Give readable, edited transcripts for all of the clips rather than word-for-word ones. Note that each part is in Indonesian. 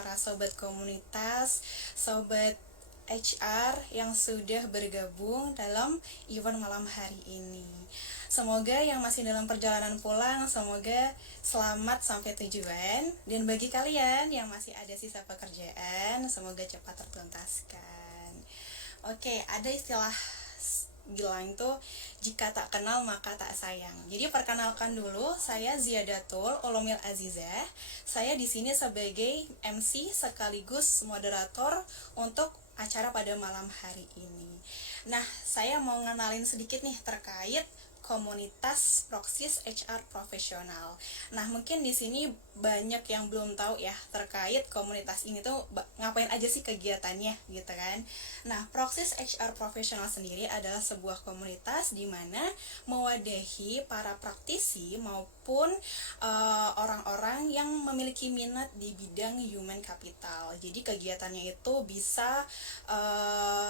para sobat komunitas, sobat HR yang sudah bergabung dalam event malam hari ini. Semoga yang masih dalam perjalanan pulang, semoga selamat sampai tujuan. Dan bagi kalian yang masih ada sisa pekerjaan, semoga cepat tertuntaskan. Oke, ada istilah bilang tuh jika tak kenal maka tak sayang. Jadi perkenalkan dulu, saya Ziyadatul Ulumil Azizah. Saya di sini sebagai MC sekaligus moderator untuk acara pada malam hari ini. Nah, saya mau ngenalin sedikit nih terkait komunitas Proxis HR profesional. Nah, mungkin di sini banyak yang belum tahu ya terkait komunitas ini tuh ngapain aja sih kegiatannya gitu kan. Nah, Proxis HR profesional sendiri adalah sebuah komunitas di mana mewadahi para praktisi maupun orang-orang yang memiliki minat di bidang human capital. Jadi kegiatannya itu bisa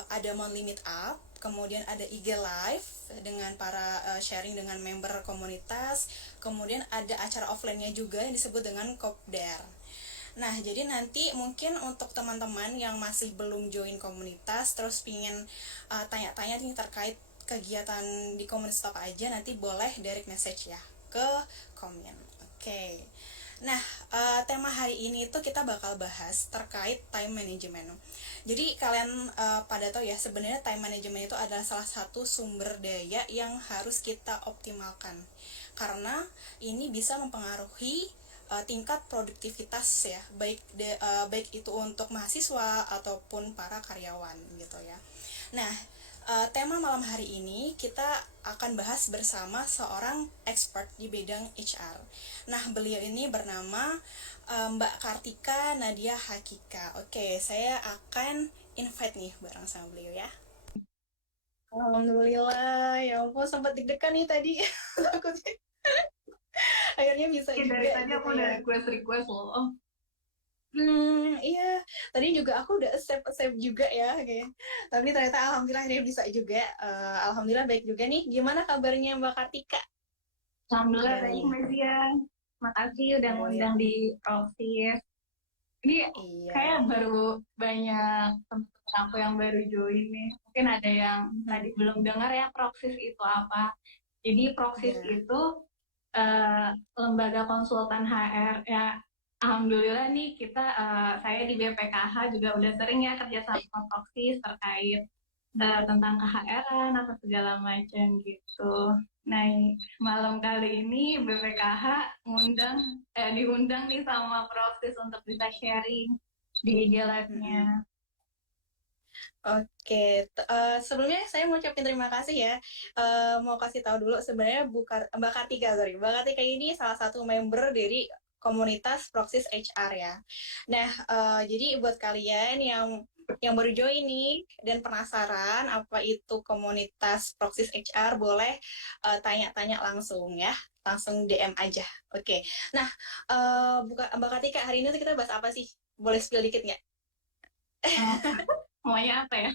ada monthly meet up, kemudian ada IG Live dengan para sharing dengan member komunitas, kemudian ada acara offline-nya juga yang disebut dengan Kopdar. Nah, jadi nanti mungkin untuk teman-teman yang masih belum join komunitas, terus pingin tanya-tanya nih terkait kegiatan di komunitas apa aja, nanti boleh direct message ya ke komen. Oke. Nah, tema hari ini tuh kita bakal bahas terkait time management. Jadi kalian pada tahu ya, sebenarnya time management itu adalah salah satu sumber daya yang harus kita optimalkan. Karena ini bisa mempengaruhi tingkat produktivitas ya, baik itu untuk mahasiswa ataupun para karyawan gitu ya. Nah, tema malam hari ini kita akan bahas bersama seorang expert di bidang HR. Nah, beliau ini bernama Mbak Kartika Nadia Hakika. Oke, saya akan invite nih bareng sama beliau ya. Alhamdulillah, ya ampun sempat deg-degan nih tadi. Takutnya akhirnya bisa Dari juga tadi gitu aku udah ya. request loh. Iya. Tadi juga aku udah save juga ya, oke. Tapi ternyata alhamdulillah ini bisa juga. Alhamdulillah baik juga nih. Gimana kabarnya Mbak Kartika Alhamdulillah hari baik ini? Mbak Zia. Makasih udah Alhamdulillah. ngundang di Profis. Ini kayak Iya. baru banyak teman-teman aku yang baru join nih. Mungkin ada yang tadi Mhm. belum dengar ya Profis itu apa. Jadi Profis Iya. itu eh, lembaga konsultan HR ya. Alhamdulillah nih saya di BPKH juga udah sering ya kerja sama Profis terkait tentang KHR-an atau segala macam gitu. Nah, malam kali ini BPKH diundang nih sama Profis untuk bisa sharing di IG Live-nya. Mhm. Oke, sebelumnya saya mau ucapin terima kasih ya. Mau kasih tahu dulu sebenarnya Mbak Kartika, sorry. Mbak Kartika ini salah satu member dari komunitas Proxys HR ya. Nah, jadi buat kalian yang baru join nih dan penasaran apa itu komunitas Proxys HR, boleh tanya-tanya langsung ya. Langsung DM aja. Oke. Nah, Mbak Kartika, hari ini tuh kita bahas apa sih? Boleh spill dikit nggak? Eh, Maunya apa ya?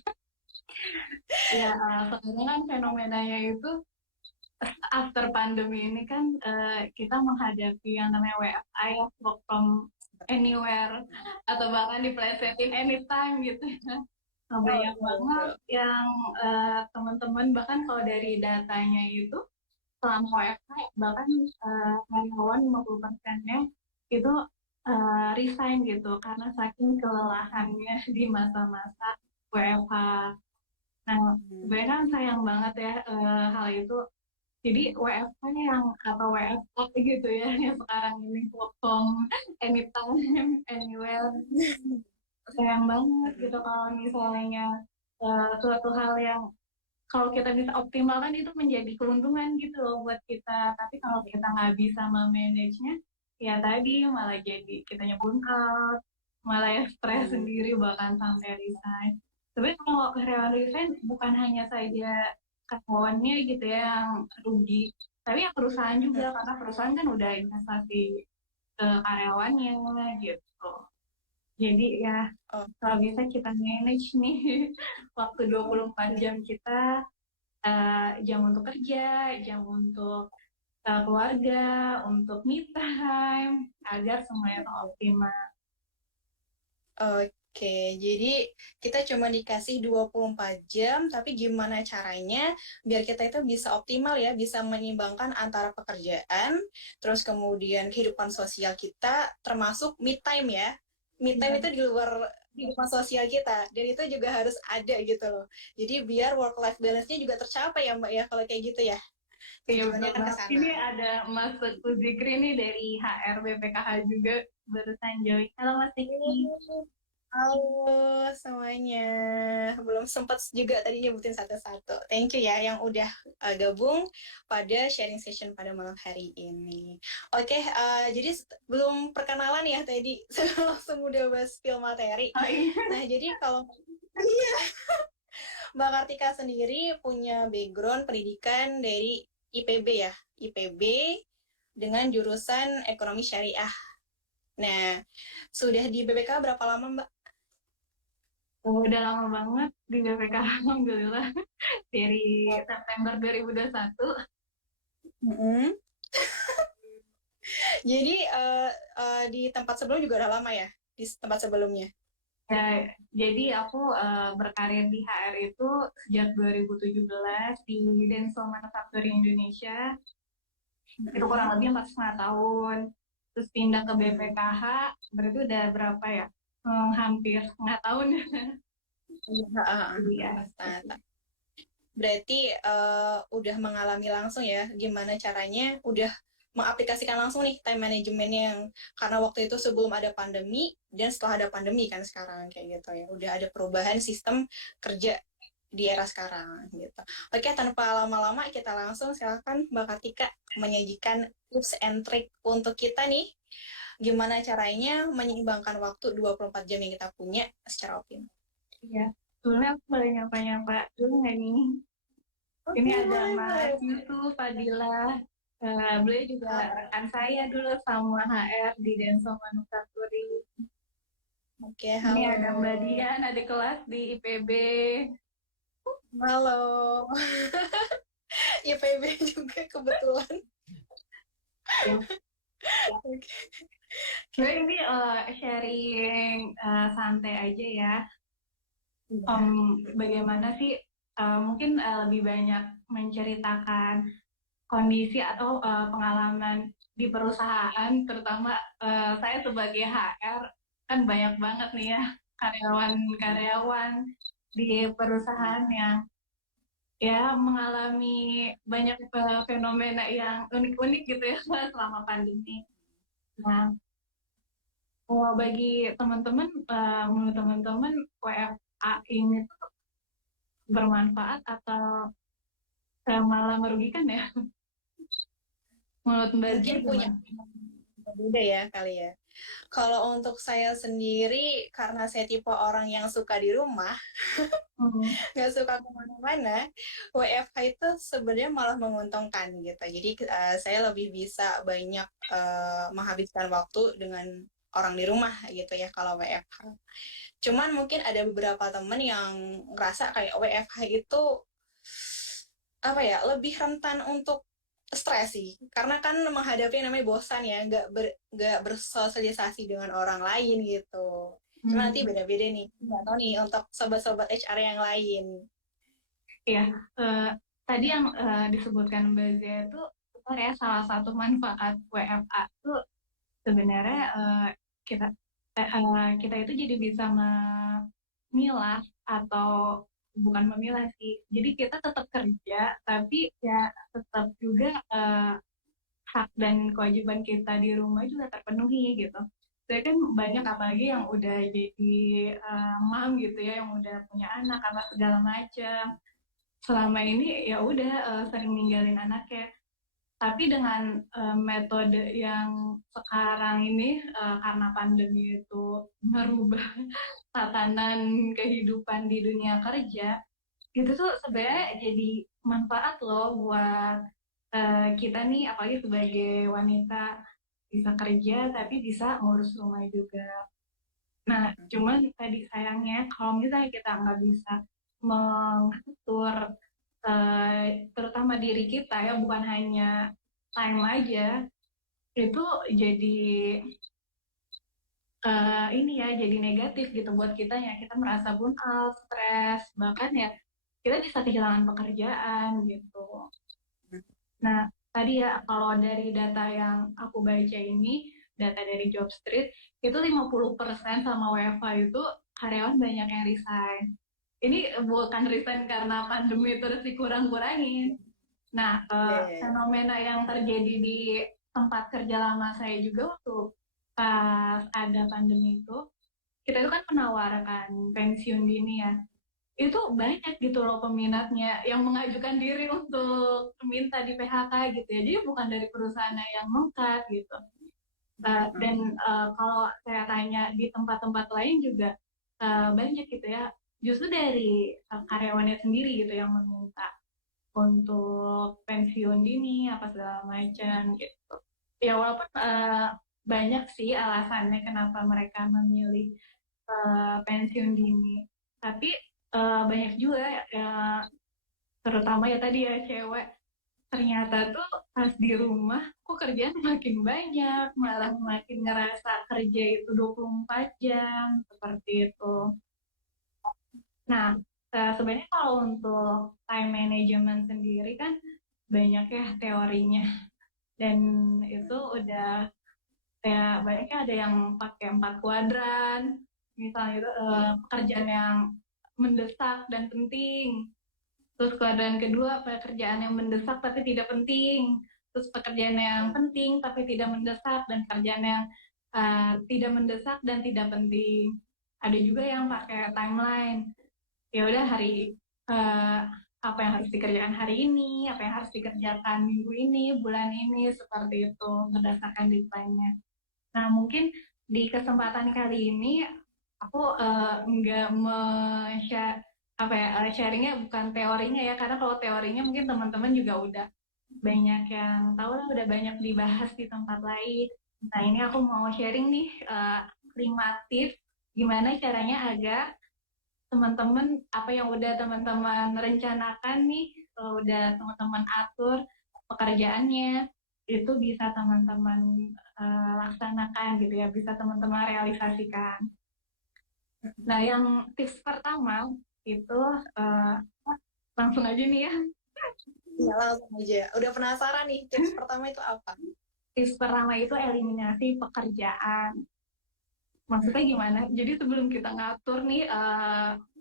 Ya, sekarang kan fenomenanya itu after pandemi ini kan kita menghadapi yang namanya WFA ya, work from anywhere, atau bahkan diplesetin anytime gitu ya. Nah, Oh, banyak betul, banget betul. yang teman-teman bahkan kalau dari datanya itu selama WFH bahkan karyawan 50%-nya itu resign gitu karena saking kelelahannya di masa-masa WFH. Nah, Hmm. sebenarnya kan sayang banget ya hal itu. Jadi WFH yang atau WFH gitu ya yang sekarang ini work from anytime, anywhere, sayang banget gitu Mhm. kalau misalnya suatu hal yang kalau kita bisa optimalkan itu menjadi keuntungan gitu loh buat kita. Tapi kalau kita nggak bisa memanagenya, ya tadi malah jadi kitanya burnout, malah ya stres Hmm. sendiri bahkan sampai resign. Tapi kalau karyawan resign bukan hanya saja karyawannya gitu ya yang rugi, tapi ya perusahaan juga karena perusahaan kan udah investasi ke karyawannya gitu. Jadi ya Oh, kalau bisa kita manage nih waktu 24 jam kita, jam untuk kerja, jam untuk keluarga, untuk me time, agar semuanya tuh optimal. Oke, jadi kita cuma dikasih 24 jam, tapi gimana caranya biar kita itu bisa optimal ya, bisa menyeimbangkan antara pekerjaan, terus kemudian kehidupan sosial kita, termasuk me time ya. Me time Ya, itu di luar kehidupan sosial kita, dan itu juga harus ada gitu loh. Jadi biar work-life balance-nya juga tercapai ya Mbak ya, kalau kayak gitu ya. iya betul Tujuannya kan ke banget. Ini sana. ada Mas Teguh Zikri nih dari HR BPKH juga barusan join. Halo Mas Zikri. Halo semuanya, belum sempat juga tadi nyebutin satu-satu. Thank you ya yang udah gabung pada sharing session pada malam hari ini. Oke, jadi belum perkenalan ya tadi, langsung udah bahas film materi. Oh iya. Nah, jadi kalau Mbak Kartika sendiri punya background pendidikan dari IPB ya, IPB dengan jurusan ekonomi syariah. Nah, sudah di BPK berapa lama Mbak? Udah lama banget di BPKH, Alhamdulillah. Dari September 2021. Mm-mm. Jadi di tempat sebelum juga udah lama ya, di tempat sebelumnya. Ya, jadi aku berkarir di HR itu sejak 2017 di Denso Manufacturing Indonesia. Itu kurang Mm-mm. lebih 4,5 tahun. Terus pindah ke Mm-mm. BPKH, berarti udah berapa ya? Hampir setengah tahun. Iya, Iya. Mas Tata. Berarti udah mengalami langsung ya, gimana caranya udah mengaplikasikan langsung nih time managementnya yang karena waktu itu sebelum ada pandemi dan setelah ada pandemi kan sekarang kayak gitu ya, udah ada perubahan sistem kerja di era sekarang gitu. Oke, tanpa lama-lama kita langsung silakan Mbak Kartika menyajikan tips and trick untuk kita nih gimana caranya menyeimbangkan waktu 24 jam yang kita punya secara optimal. Iya. Sebenarnya aku boleh nyapa-nyapa dulu nggak nih? Ini Oke, ada boleh, Mas boleh. Yusuf, Fadila. Beliau juga rekan saya dulu sama HR di Denso Manufacturing. Oke, Ini halo. ada Mbak Dian, ada kelas di IPB. Halo. IPB juga kebetulan. Ya. Oke. Gue Oke. ini sharing santai aja ya. Iya. Bagaimana sih mungkin lebih banyak menceritakan kondisi atau pengalaman di perusahaan, terutama saya sebagai HR kan banyak banget nih ya karyawan-karyawan di perusahaan yang ya mengalami banyak fenomena yang unik-unik gitu ya selama pandemi. Nah, kalau bagi teman-teman, menurut teman-teman WFA ini tuh bermanfaat atau malah merugikan ya? Menurut Mbak Zia Mungkin punya gimana? beda ya kali ya. Kalau untuk saya sendiri, karena saya tipe orang yang suka di rumah, Hmm, nggak suka kemana-mana, WFH itu sebenarnya malah menguntungkan gitu. Jadi saya lebih bisa banyak menghabiskan waktu dengan orang di rumah gitu ya kalau WFH. Cuman mungkin ada beberapa temen yang ngerasa kayak WFH itu apa ya lebih rentan untuk stres sih karena kan menghadapi yang namanya bosan ya nggak bersosialisasi dengan orang lain gitu. Cuma nanti hmm, beda-beda nih nggak tahu nih untuk sobat-sobat HR yang lain. ya, tadi yang disebutkan Mbak Zia itu benar ya, salah satu manfaat WFA itu sebenarnya kita kita itu jadi bisa memilah atau bukan memilah sih. Jadi kita tetap kerja, tapi ya tetap juga hak dan kewajiban kita di rumah juga terpenuhi gitu. Saya kan banyak apalagi yang udah jadi mam gitu ya, yang udah punya anak apa segala macam. Selama ini ya udah sering ninggalin anaknya. Tapi dengan metode yang sekarang ini karena pandemi itu merubah tatanan kehidupan di dunia kerja, itu tuh sebenarnya jadi manfaat loh buat kita nih, apalagi sebagai wanita bisa kerja tapi bisa ngurus rumah juga. Nah, cuman tadi sayangnya kalau misalnya kita nggak bisa mengatur terutama diri kita ya, bukan hanya time aja, itu jadi ini ya jadi negatif gitu buat kitanya. Kita merasa burnout, stres, bahkan ya kita bisa kehilangan pekerjaan gitu. Nah, tadi ya kalau dari data yang aku baca ini, data dari Jobstreet, itu 50% sama WFH itu karyawan banyak yang resign. Ini bukan resign karena pandemi terus dikurang-kurangin. Nah, Iya. fenomena yang terjadi di tempat kerja lama saya juga waktu pas ada pandemi itu, kita itu kan menawarkan pensiun dini ya. Itu banyak gitu loh peminatnya yang mengajukan diri untuk minta di PHK gitu ya. Jadi bukan dari perusahaan yang mengkat gitu. Dan kalau saya tanya di tempat-tempat lain juga banyak gitu ya. Justru dari karyawannya sendiri gitu yang meminta untuk pensiun dini apa segala macam gitu. Ya walaupun banyak sih alasannya kenapa mereka memilih pensiun dini. Tapi banyak juga terutama ya tadi ya cewek ternyata tuh pas di rumah kok kerjaan makin banyak, malah makin ngerasa kerja itu 24 jam seperti itu. Nah, sebenarnya kalau untuk time management sendiri kan banyak ya teorinya dan itu udah kayak banyaknya ada yang pakai 4 kuadran, misalnya itu pekerjaan yang mendesak dan penting. Terus kuadran kedua pekerjaan yang mendesak tapi tidak penting. Terus pekerjaan yang penting tapi tidak mendesak dan pekerjaan yang tidak mendesak dan tidak penting. Ada juga yang pakai timeline. Ya udah hari uh, apa yang harus dikerjakan hari ini, apa yang harus dikerjakan minggu ini, bulan ini, seperti itu berdasarkan deadline-nya. Nah, mungkin di kesempatan kali ini aku nggak share apa ya sharingnya bukan teorinya ya karena kalau teorinya mungkin teman-teman juga udah banyak yang tahu lah udah banyak dibahas di tempat lain. Nah ini aku mau sharing nih 5 tips gimana caranya agar teman-teman apa yang udah teman-teman rencanakan nih udah teman-teman atur pekerjaannya itu bisa teman-teman laksanakan gitu ya bisa teman-teman realisasikan. Nah, yang tips pertama itu uh, langsung aja nih ya. Ya, langsung aja. Udah penasaran nih, tips pertama itu apa? Tips pertama itu eliminasi pekerjaan. Maksudnya gimana? Jadi sebelum kita ngatur nih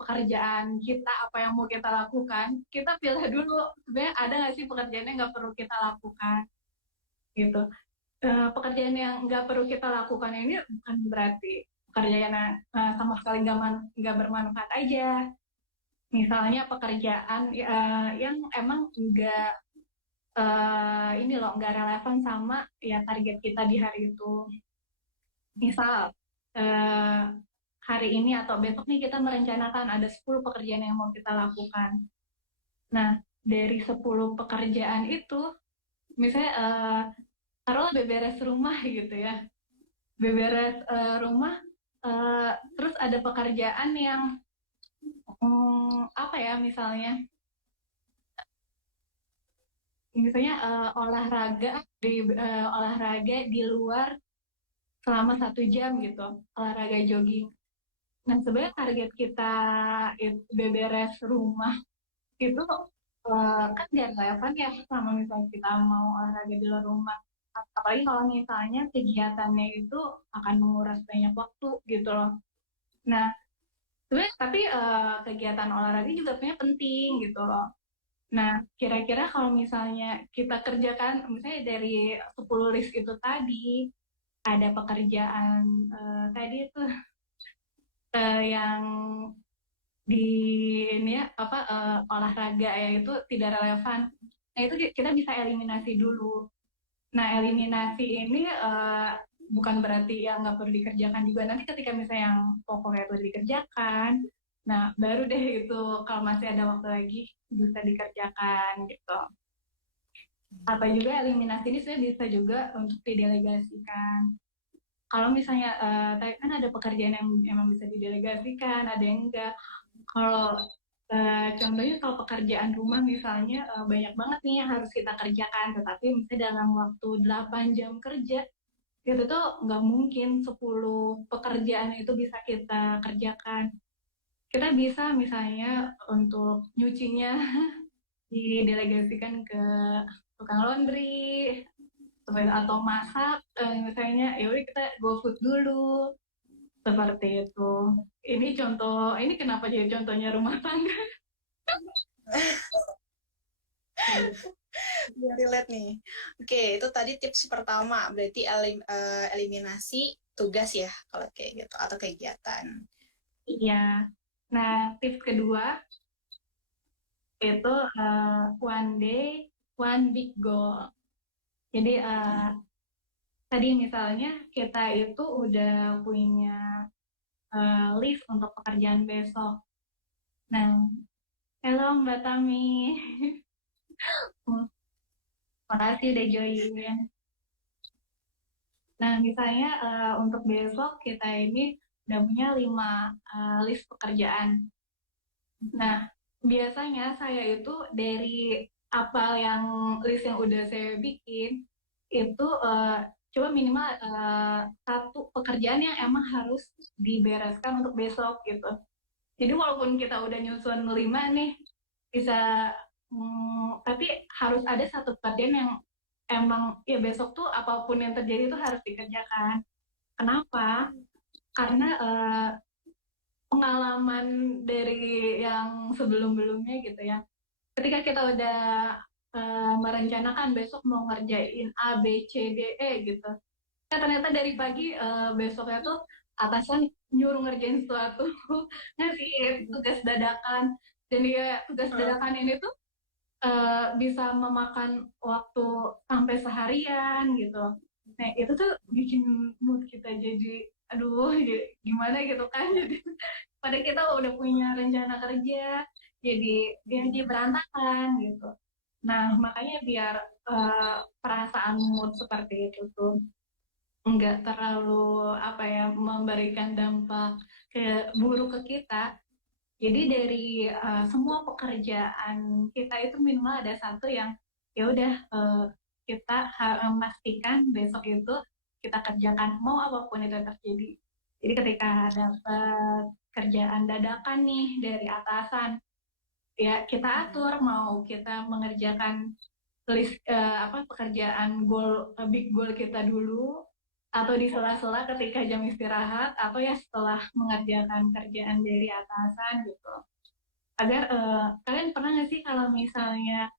pekerjaan kita, apa yang mau kita lakukan, kita pilih dulu sebenarnya ada nggak sih pekerjaan yang nggak perlu kita lakukan gitu. Pekerjaan yang nggak perlu kita lakukan ini bukan berarti pekerjaan yang sama sekali nggak bermanfaat aja. Misalnya pekerjaan yang emang ini loh nggak relevan sama ya target kita di hari itu. Misal uh, hari ini atau besok nih kita merencanakan ada 10 pekerjaan yang mau kita lakukan. Nah, dari 10 pekerjaan itu, misalnya taruhlah beberes rumah gitu ya. Beberes rumah, terus ada pekerjaan yang apa ya misalnya olahraga di luar selama 1 jam gitu olahraga jogging. Nah sebenarnya target kita itu beberes rumah itu kan gak relevan ya sama misalnya kita mau olahraga di luar rumah. Apalagi kalau misalnya kegiatannya itu akan menguras banyak waktu gitu loh. Nah sebenarnya tapi kegiatan olahraga juga sebenarnya penting gitu loh. Nah, kira-kira kalau misalnya kita kerjakan, misalnya dari 10 list itu tadi, ada pekerjaan tadi itu yang di ini ya, apa olahraga ya itu tidak relevan. Nah, itu kita bisa eliminasi dulu. Nah, eliminasi ini bukan berarti yang nggak perlu dikerjakan juga. Nanti ketika misalnya yang pokoknya itu dikerjakan, nah baru deh itu kalau masih ada waktu lagi bisa dikerjakan gitu. Apa juga eliminasi ini sebenarnya bisa juga untuk didelegasikan. Kalau misalnya kan ada pekerjaan yang emang bisa didelegasikan, ada yang enggak. Kalau contohnya kalau pekerjaan rumah misalnya banyak banget nih yang harus kita kerjakan, tetapi misalnya dalam waktu 8 jam kerja itu tuh nggak mungkin 10 pekerjaan itu bisa kita kerjakan. Kita bisa misalnya untuk nyucinya didelegasikan ke tukang laundry, atau masak, misalnya ya udah kita go food dulu, seperti itu. Ini contoh, ini kenapa jadi contohnya rumah tangga? Biar relate nih. Oke, itu tadi tips pertama, berarti eliminasi tugas ya, kalau kayak gitu, atau kegiatan. Iya. Nah, tips kedua itu one day, one big goal. Jadi tadi misalnya kita itu udah punya list untuk pekerjaan besok. Nah, halo Mbak Tami. Makasih udah join. Nah, misalnya untuk besok kita ini udah punya 5 list pekerjaan. Nah, biasanya saya itu dari apa yang list yang udah saya bikin, itu coba minimal satu pekerjaan yang emang harus dibereskan untuk besok gitu. Jadi walaupun kita udah nyusun 5 nih, bisa, tapi harus ada satu pekerjaan yang emang ya besok tuh apapun yang terjadi tuh harus dikerjakan. Kenapa? Karena pengalaman dari yang sebelum-belumnya gitu ya. Ketika kita udah merencanakan besok mau ngerjain A, B, C, D, E gitu. Nah, ternyata dari pagi besoknya tuh atasan nyuruh ngerjain sesuatu, ngasih tugas dadakan. Dan dia tugas dadakan ini tuh bisa memakan waktu sampai seharian gitu. Nah, itu tuh bikin mood kita jadi, aduh, gimana gitu kan. Jadi, pada kita udah punya rencana kerja, jadi berantakan gitu. Nah, makanya biar perasaan mood seperti itu tuh nggak terlalu apa ya memberikan dampak buruk ke kita. Jadi dari semua pekerjaan kita itu minimal ada satu yang ya udah kita memastikan besok itu kita kerjakan mau apapun itu terjadi. Jadi ketika dapat kerjaan dadakan nih dari atasan, ya kita atur mau kita mengerjakan list apa pekerjaan big goal kita dulu atau di sela-sela ketika jam istirahat atau ya setelah mengerjakan kerjaan dari atasan gitu. Agar kalian pernah nggak sih kalau misalnya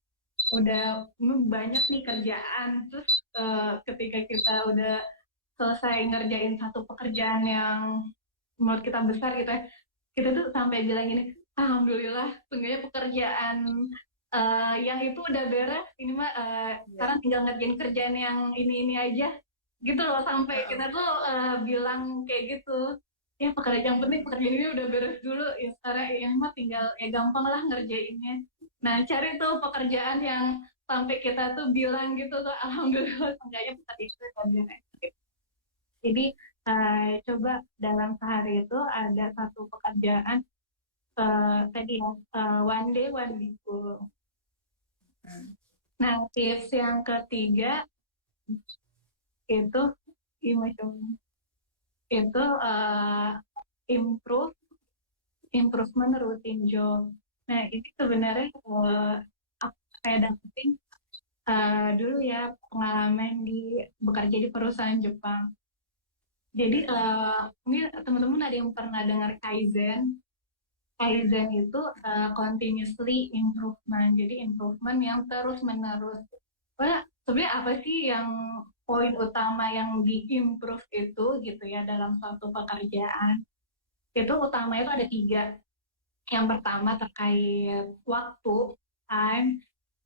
udah banyak nih kerjaan, terus ketika kita udah selesai ngerjain satu pekerjaan yang menurut kita besar gitu ya, kita tuh sampai bilang gini, alhamdulillah, seenggaknya pekerjaan yang itu udah beres, ini mah Iya. sekarang tinggal ngerjain kerjaan yang ini aja, gitu loh, sampai kita tuh bilang kayak gitu. Ya pekerjaan yang penting pekerjaan ini udah beres dulu, ya sekarang yang mah tinggal ya gampang lah ngerjainnya. Nah, cari tuh pekerjaan yang sampai kita tuh bilang gitu tuh, alhamdulillah, seenggaknya pekerjaan itu udah beres. Jadi coba dalam sehari itu ada satu pekerjaan tadi ya one day one weekul. Nah, tips yang ketiga itu gimana? Itu improve improvement rutin job. Nah, ini sebenarnya saya dapetin dulu ya pengalaman di bekerja di perusahaan Jepang. Jadi mungkin teman-teman ada yang pernah dengar Kaizen. Kaizen itu continuously improvement. Jadi improvement yang terus-menerus. Wah, sebenarnya apa sih yang poin utama yang diimprove itu gitu ya dalam suatu pekerjaan? Itu utama itu ada 3. Yang pertama terkait waktu, time.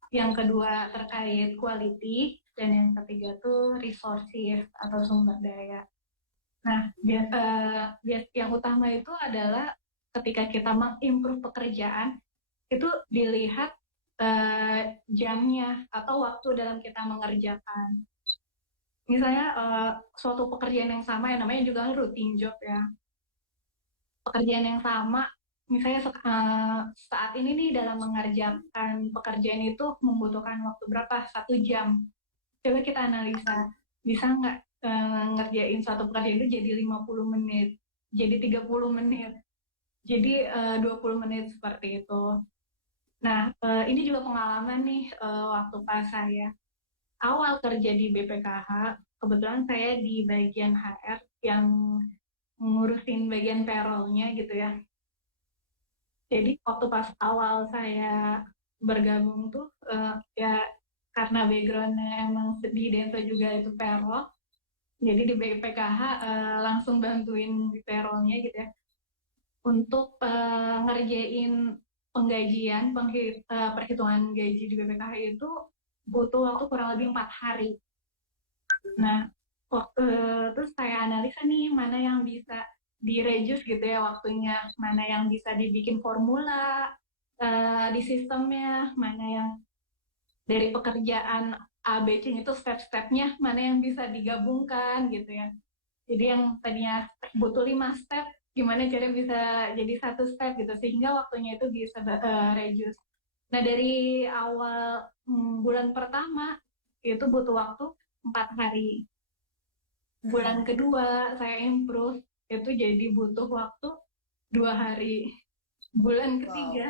Yang kedua terkait quality. Dan yang ketiga tuh resources atau sumber daya. Nah, yang utama itu adalah ketika kita mengimprove pekerjaan, itu dilihat jamnya atau waktu dalam kita mengerjakan. Misalnya suatu pekerjaan yang sama yang namanya juga routine job ya. Pekerjaan yang sama, misalnya saat ini nih dalam mengerjakan pekerjaan itu membutuhkan waktu berapa? 1 jam. Coba kita analisa, bisa nggak ngerjain satu pekerjaan itu jadi 50 menit, jadi 30 menit, jadi 20 menit seperti itu. Nah, ini juga pengalaman nih waktu pas saya awal kerja di BPKH, kebetulan saya di bagian HR yang ngurusin bagian payroll-nya gitu ya. Jadi waktu pas awal saya bergabung tuh ya karena background-nya emang di Denso juga itu payroll, jadi di BPKH langsung bantuin di payroll-nya gitu ya untuk ngerjain penggajian, perhitungan gaji di BPKH itu butuh waktu kurang lebih 4 hari. Nah, waktu terus saya analisa nih mana yang bisa di-reduce gitu ya waktunya, mana yang bisa dibikin formula di sistemnya, mana yang dari pekerjaan A, B, C itu step-stepnya, mana yang bisa digabungkan gitu ya. Jadi yang tadinya butuh 5 step, gimana caranya bisa jadi 1 step gitu, sehingga waktunya itu bisa reduce. Nah dari awal bulan pertama itu butuh waktu 4 hari. Bulan kedua saya improve itu jadi butuh waktu 2 hari. Bulan Wow. ketiga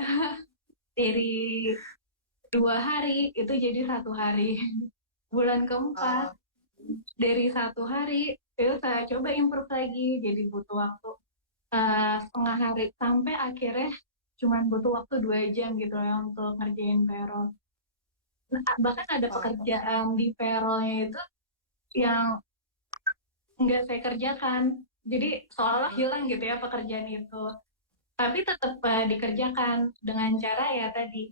dari 2 hari itu jadi 1 hari. Bulan keempat Uh, dari 1 hari itu saya coba improve lagi jadi butuh waktu setengah hari sampai akhirnya cuma butuh waktu 2 jam gitu ya untuk ngerjain payroll. Nah, bahkan ada wow. pekerjaan di payrollnya itu yang nggak saya kerjakan. Jadi seolah hilang gitu ya pekerjaan itu. Tapi tetap dikerjakan dengan cara ya tadi.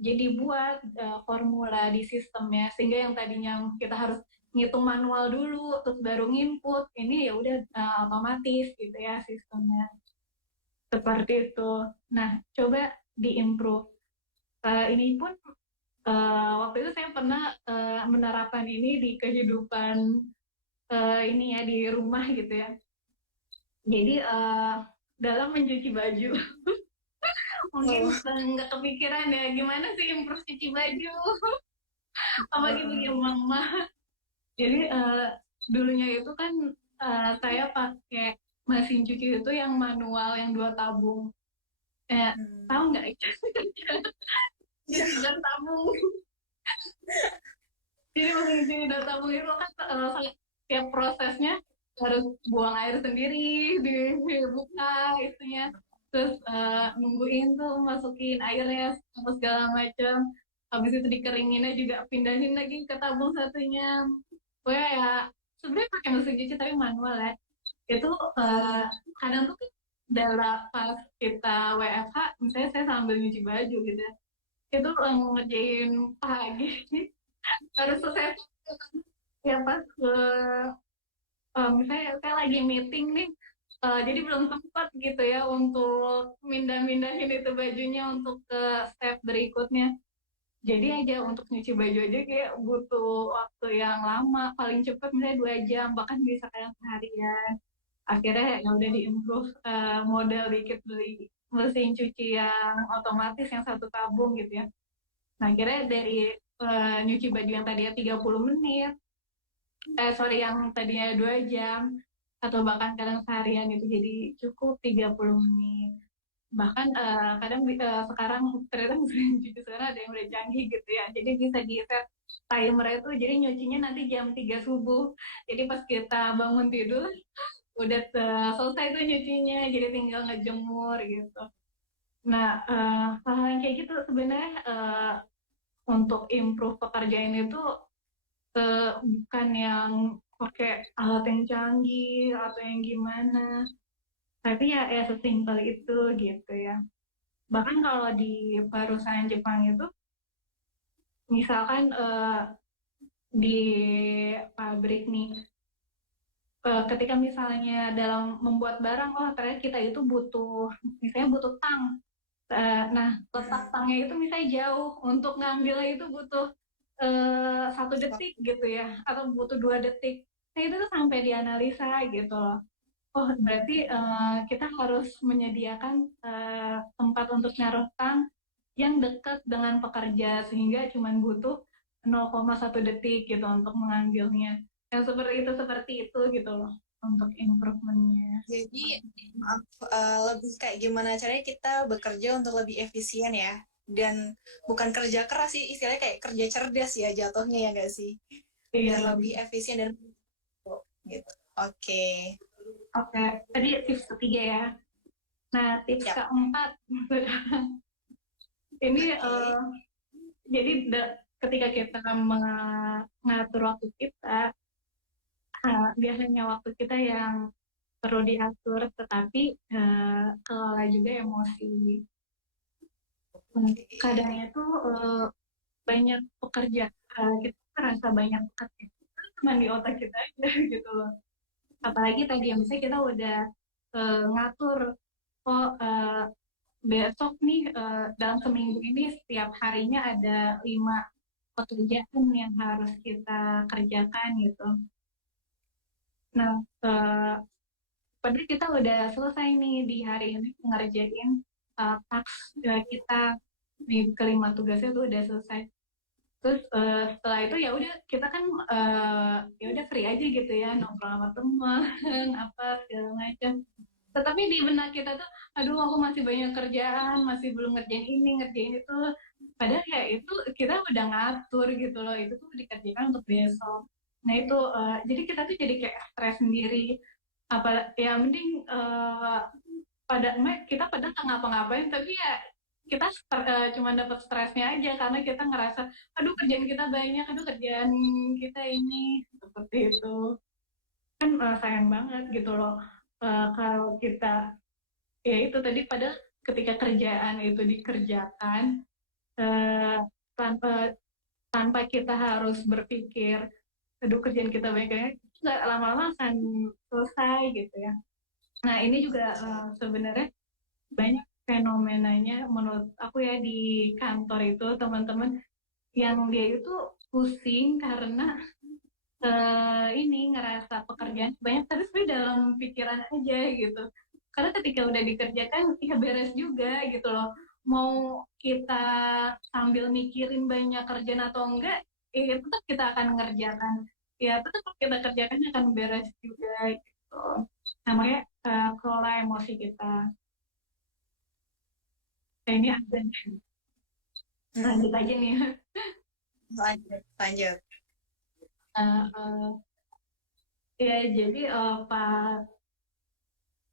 Jadi buat formula di sistemnya sehingga yang tadinya kita harus ngitung manual dulu terus baru nginput ini ya udah otomatis gitu ya sistemnya seperti itu. Nah, coba diimprove. Ini pun waktu itu saya pernah menerapkan ini di kehidupan ini ya di rumah gitu ya. Jadi dalam mencuci baju mungkin Oh. nggak kepikiran ya gimana sih improve cuci baju apalagi bagi mama. Jadi dulunya itu kan saya pakai mesin cuci itu yang manual yang 2 tabung. Tahu nggak itu? Iya. Cuci 2 tabung. Jadi mesin cuci 2 tabung itu kan tiap prosesnya harus buang air sendiri, dibuka itunya, terus nungguin tuh masukin airnya apa segala macam. Habis itu dikeringinnya juga pindahin lagi ke tabung satunya. Pokoknya ya sebenarnya pakai mesin cuci tapi manual ya. Itu eh, kadang tuh kan dalam pas kita WFH, misalnya saya sambil nyuci baju gitu ya. Itu ngerjain pagi harus selesai ya pas misalnya saya lagi meeting nih, jadi belum sempat gitu ya untuk mindah-mindahin itu bajunya untuk ke step berikutnya. Jadi aja untuk nyuci baju aja kayak butuh waktu yang lama, paling cepat misalnya 2 jam, bahkan bisa kayak seharian. Akhirnya ya udah diimprove model dikit beli mesin cuci yang otomatis yang 1 tabung gitu ya. Nah akhirnya dari nyuci baju yang tadinya 30 menit, sorry yang tadinya 2 jam, atau bahkan kadang seharian itu jadi cukup 30 menit. Bahkan kadang sekarang ternyata mesin cuci sekarang ada yang udah canggih gitu ya. Jadi bisa di set timer itu, jadi nyucinya nanti jam 3 subuh. Jadi pas kita bangun tidur, udah selesai tuh nyucinya, jadi tinggal ngejemur gitu. Nah, hal-hal yang kayak gitu sebenarnya untuk improve pekerjaan itu bukan yang pakai alat yang canggih atau yang gimana, tapi ya sesimpel itu gitu ya. Bahkan kalau di perusahaan Jepang itu, misalkan di pabrik nih, ketika misalnya dalam membuat barang, oh ternyata kita itu butuh, misalnya butuh tang. Nah, letak tangnya itu misalnya jauh, untuk ngambilnya itu butuh 1 detik gitu ya, atau butuh 2 detik. Nah itu tuh sampai dianalisa gitu loh. Oh berarti kita harus menyediakan tempat untuk naruh tang yang dekat dengan pekerja sehingga cuma butuh 0,1 detik gitu untuk mengambilnya. yang seperti itu gitu loh untuk improvementnya. Jadi maaf, lebih kayak gimana caranya kita bekerja untuk lebih efisien ya, dan bukan kerja keras sih, istilahnya kayak kerja cerdas ya jatuhnya, ya nggak sih, Iya, biar lebih efisien dan gitu. Oke. oke. Tadi tips ketiga ya. Nah, tips Siap. keempat ini Oke. jadi ketika kita mengatur waktu kita, biasanya waktu kita yang perlu diatur, tetapi kelola juga emosi. Kadangnya tuh banyak pekerjaan, kita merasa banyak pekerjaan cuma di otak kita aja gitu loh. Apalagi tadi yang misalnya kita udah ngatur, oh besok nih dalam seminggu ini setiap harinya ada 5 pekerjaan yang harus kita kerjakan gitu. Nah, padahal kita udah selesai nih di hari ini ngerjain taks kita di kelima tugasnya tuh udah selesai. Terus setelah itu ya udah kita kan ya udah free aja gitu ya, nongkrong sama teman apa segala macam. Tetapi di benak kita tuh, aduh aku masih banyak kerjaan, masih belum ngerjain ini, ngerjain itu. Padahal ya itu kita udah ngatur gitu loh, itu tuh dikerjakan untuk besok. Nah itu jadi kita tuh jadi kayak stres sendiri. Apa ya mending kita pada nggak ngapa-ngapain, tapi ya kita cuma dapat stresnya aja karena kita ngerasa, aduh kerjaan kita banyak, aduh kerjaan kita ini seperti itu. Kan sayang banget gitu loh. Kalau kita ya itu tadi pada ketika kerjaan itu dikerjakan eh, tanpa tanpa kita harus berpikir, aduh kerjaan kita banyak, nggak lama-lama akan selesai gitu ya. Nah ini juga sebenarnya banyak fenomenanya menurut aku ya di kantor itu, teman-teman yang dia itu pusing karena ini ngerasa pekerjaan banyak tapi sebenarnya dalam pikiran aja gitu. Karena ketika udah dikerjakan ya beres juga gitu loh. Mau kita sambil mikirin banyak kerjaan atau enggak, tetap kita akan ngerjakan. Ya tetap kita kerjakan akan beres juga gitu. Namanya kelola emosi kita. Ini ada lanjut aja nih. Lanjut, lanjut. Eh, eh, ya jadi Pak,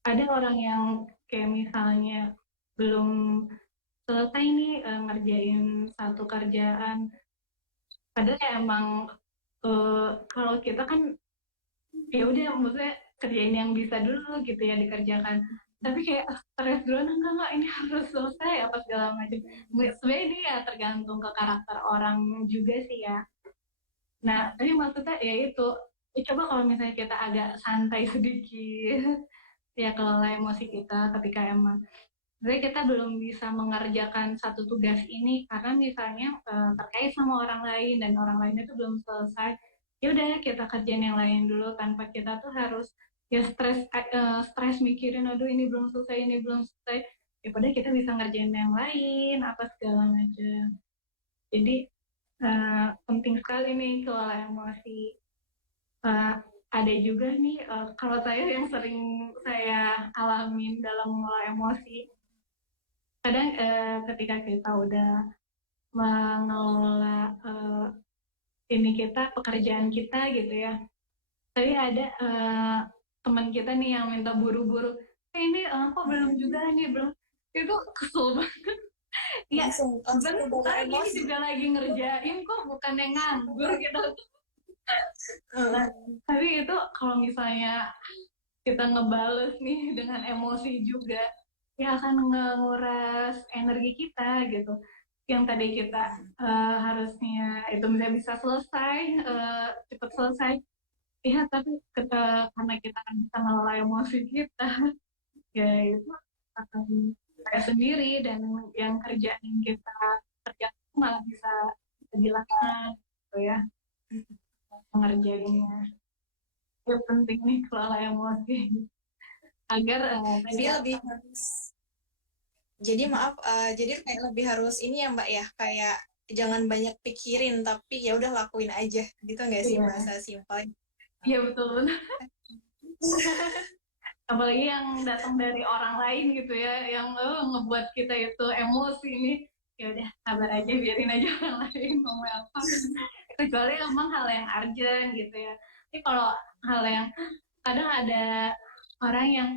ada orang yang kayak misalnya belum selesai nih ngerjain satu kerjaan, padahal ya emang kalau kita kan ya udah maksudnya kerjain yang bisa dulu gitu ya dikerjakan, tapi kayak stres dulu, enggak ini harus selesai apa segala macam. Sebenarnya ini ya tergantung ke karakter orang juga sih ya. Nah tapi maksudnya ya itu, ya coba kalau misalnya kita agak santai sedikit ya kelola emosi kita ketika emang jadi kita belum bisa mengerjakan satu tugas ini karena misalnya terkait sama orang lain dan orang lainnya itu belum selesai. Ya udah kita kerjain yang lain dulu tanpa kita tuh harus ya stres mikirin, aduh ini belum selesai, ini belum selesai. Ya padahal kita bisa ngerjain yang lain apa segala macam. Jadi penting sekali nih kelola emosi. Eh, ada juga nih kalau saya yang sering saya alamin dalam mengelola emosi, kadang ketika kita udah mengelola ini kita pekerjaan kita gitu ya, tapi ada teman kita nih yang minta buru-buru, ini kok belum juga nih belum, itu kesel banget ya. Langsung kebawa Bentar ini emosi. juga lagi ngerjain kok, bukan yang nganggur gitu. Heeh. Nah, tapi itu kalau misalnya kita ngebales nih dengan emosi juga, ya akan menguras energi kita gitu. Yang tadi kita harusnya itu bisa selesai, cepat selesai. Ya, tapi karena kita kan bisa mengelola emosi kita, ya itu akan kayak sendiri dan yang kerjaan yang kita kerjakan malah bisa kehilangan gitu ya mengerjainnya. Itu penting nih kelola emosi agar tadi Jadi lebih harus, jadi maaf, jadi kayak lebih harus ini ya Mbak ya, kayak jangan banyak pikirin tapi ya udah lakuin aja gitu nggak sih, ya bahasa simpel. Iya betul. Apalagi yang datang dari orang lain gitu ya, yang ngebuat kita itu emosi nih. Ya udah, sabar aja, biarin aja orang lain ngomong apa. Kecuali emang hal yang urgent gitu ya. Tapi kalau hal yang kadang ada orang yang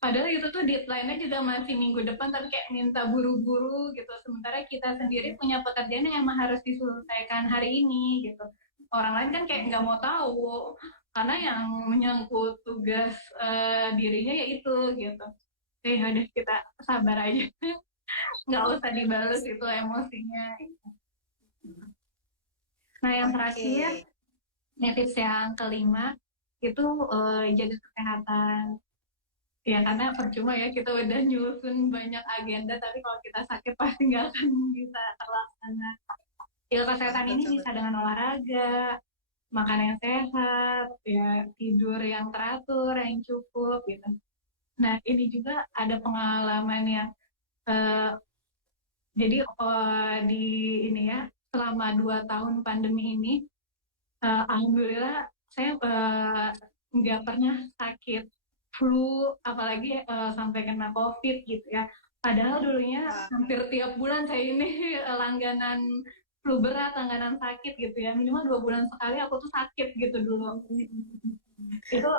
padahal itu tuh deadline-nya juga masih minggu depan, tapi kayak minta buru-buru gitu. Sementara kita sendiri punya pekerjaan yang emang harus diselesaikan hari ini gitu. Orang lain kan kayak nggak mau tahu, karena yang menyangkut tugas dirinya ya itu gitu. Udah kita sabar aja, nggak usah dibalas itu emosinya. Nah yang Oke. terakhir, tips yang kelima itu jaga kesehatan. Ya karena percuma ya kita udah nyusun banyak agenda, tapi kalau kita sakit pasti nggak akan bisa terlaksana. Ya Ah, kesehatan ini betul bisa betul. dengan olahraga, makan yang sehat, ya tidur yang teratur, yang cukup gitu. Nah ini juga ada pengalaman yang eh, jadi di ini ya, selama 2 tahun pandemi ini, alhamdulillah saya nggak pernah sakit flu, apalagi sampai kena COVID gitu ya. Padahal dulunya Wah, hampir tiap bulan saya ini langganan flu berat, langganan sakit gitu ya. Minimal 2 bulan sekali aku tuh sakit gitu dulu. Itu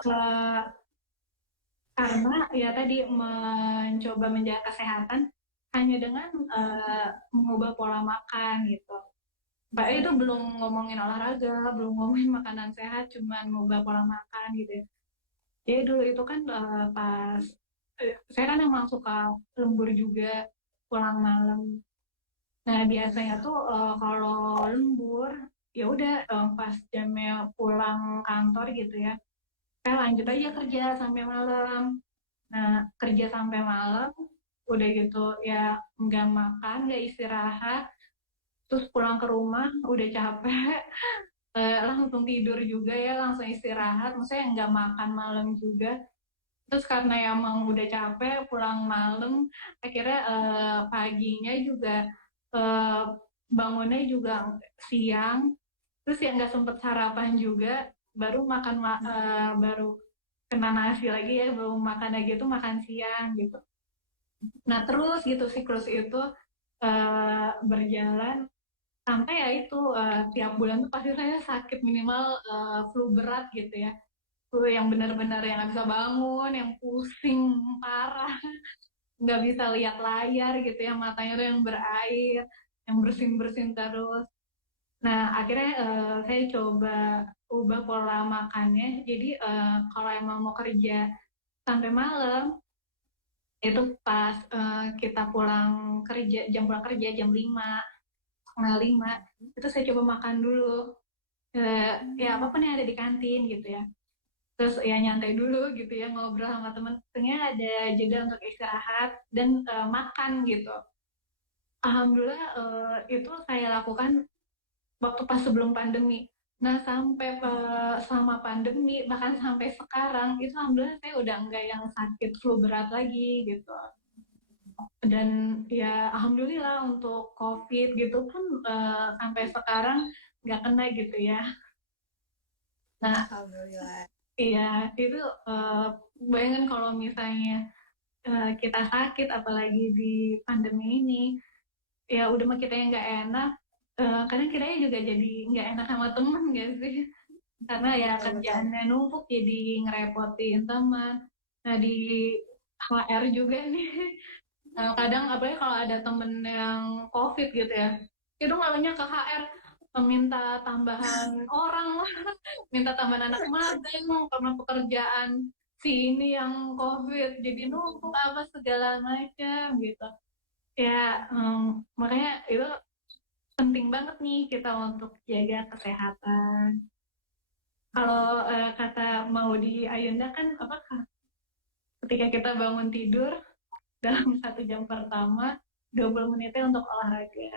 karena ya tadi mencoba menjaga kesehatan hanya dengan mengubah pola makan gitu. Mbak itu belum ngomongin olahraga, belum ngomongin makanan sehat, cuman mengubah pola makan gitu ya. Jadi dulu itu kan pas saya kan emang suka lembur juga pulang malam. Nah biasanya tuh kalau lembur ya udah pas jamnya pulang kantor gitu ya, saya lanjut aja kerja sampai malam. Nah kerja sampai malam, udah gitu ya nggak makan, nggak istirahat, terus pulang ke rumah udah capek, langsung tidur juga ya, langsung istirahat. Maksudnya nggak makan malam juga. Terus karena emang udah capek pulang malam, akhirnya paginya juga eh, bangunnya juga siang, terus ya nggak sempet sarapan juga, baru baru kena nasi lagi ya, baru makan lagi itu makan siang gitu. Nah terus gitu siklus itu berjalan sampai ya itu tiap bulan tuh pasti saya sakit minimal flu berat gitu ya. Flu yang benar-benar yang nggak bisa bangun, yang pusing parah, nggak bisa lihat layar gitu ya, matanya tuh yang berair, yang bersin-bersin terus. Nah, akhirnya saya coba ubah pola makannya. Jadi kalau emang mau kerja sampai malam, itu pas kita pulang kerja jam 5, setengah 5, itu saya coba makan dulu. Ya apapun yang ada di kantin gitu ya. Terus ya nyantai dulu gitu ya, ngobrol sama temen. Ternyata ada jeda untuk istirahat dan makan gitu. Alhamdulillah itu saya lakukan waktu pas sebelum pandemi. Nah, sampai selama pandemi, bahkan sampai sekarang, itu alhamdulillah saya udah enggak yang sakit flu berat lagi gitu. Dan ya alhamdulillah untuk COVID gitu kan sampai sekarang nggak kena gitu ya. Nah, alhamdulillah. iya itu eh, bayangkan kalau misalnya kita sakit, apalagi di pandemi ini, ya udah mah kita yang nggak enak, kadang kiranya juga jadi nggak enak sama temen gak sih? Karena ya Betul betul. kerjaannya numpuk jadi ngerepotin teman. Nah di HR juga nih, kadang apalagi kalau ada temen yang COVID gitu ya, itu malunya ke HR meminta tambahan orang lah, minta tambahan anak magang karena pekerjaan si ini yang COVID jadi numpuk apa segala macam gitu. Ya makanya itu penting banget nih kita untuk jaga kesehatan. Kalau kata Maudi Ayunda kan apa, ketika kita bangun tidur dalam 1 jam pertama 20 menitnya untuk olahraga,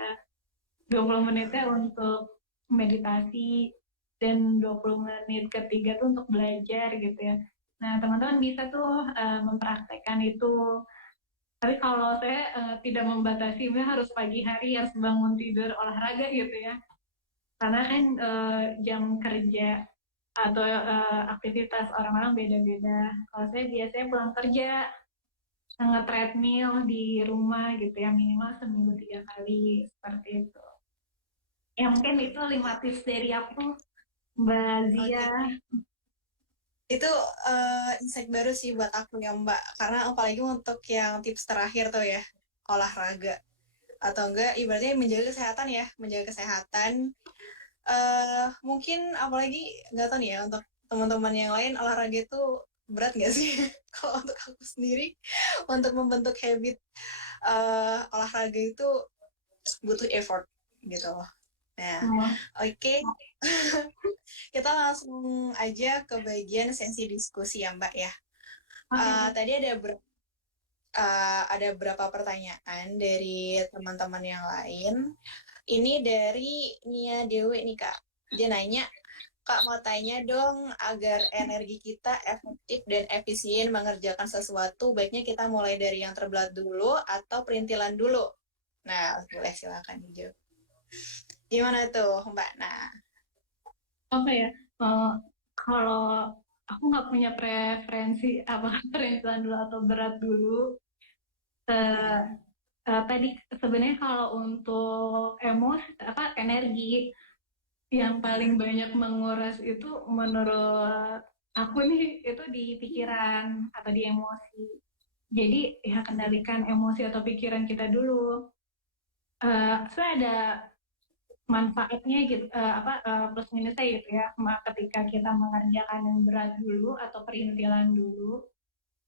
20 menitnya untuk meditasi, dan 20 menit ketiga tuh untuk belajar gitu ya. Nah, teman-teman bisa tuh mempraktekkan itu. Tapi kalau saya tidak membatasi, harus pagi hari harus bangun tidur olahraga gitu ya. Karena kan jam kerja atau aktivitas orang-orang beda-beda. Kalau saya biasanya pulang kerja nge-treadmill di rumah gitu ya, minimal seminggu 3 kali seperti itu. Ya mungkin itu 5 tips dari aku, Mbak Zia. Oke, itu insight baru sih buat aku ya Mbak, karena apalagi untuk yang tips terakhir tuh ya, olahraga atau enggak ibaratnya menjaga kesehatan ya, menjaga kesehatan. Mungkin apalagi nggak tahu nih ya untuk teman-teman yang lain olahraga itu berat nggak sih? Kalau untuk aku sendiri untuk membentuk habit olahraga itu butuh effort gitu loh. Nah, Oh, oke. Kita langsung aja ke bagian sesi diskusi ya Mbak ya. oke. Tadi ada berapa pertanyaan dari teman-teman yang lain. Ini dari Nia Dewi nih Kak. Dia nanya, Kak mau tanya dong, agar energi kita efektif dan efisien mengerjakan sesuatu, baiknya kita mulai dari yang terberat dulu atau perintilan dulu. Nah, boleh silakan dijawab. Gimana tuh Mbak? Nah, Apa ya? eh, Kalau aku nggak punya preferensi apa perintilan dulu atau berat dulu. Eh, mm-mm. Tadi sebenarnya kalau untuk emosi apa energi yang paling Mm-mm. banyak menguras itu menurut aku nih itu di pikiran atau di emosi. Jadi ya kendalikan emosi atau pikiran kita dulu. Saya ada manfaatnya gitu apa plus minusnya gitu ya. Ketika kita mengerjakan yang berat dulu atau perintilan dulu.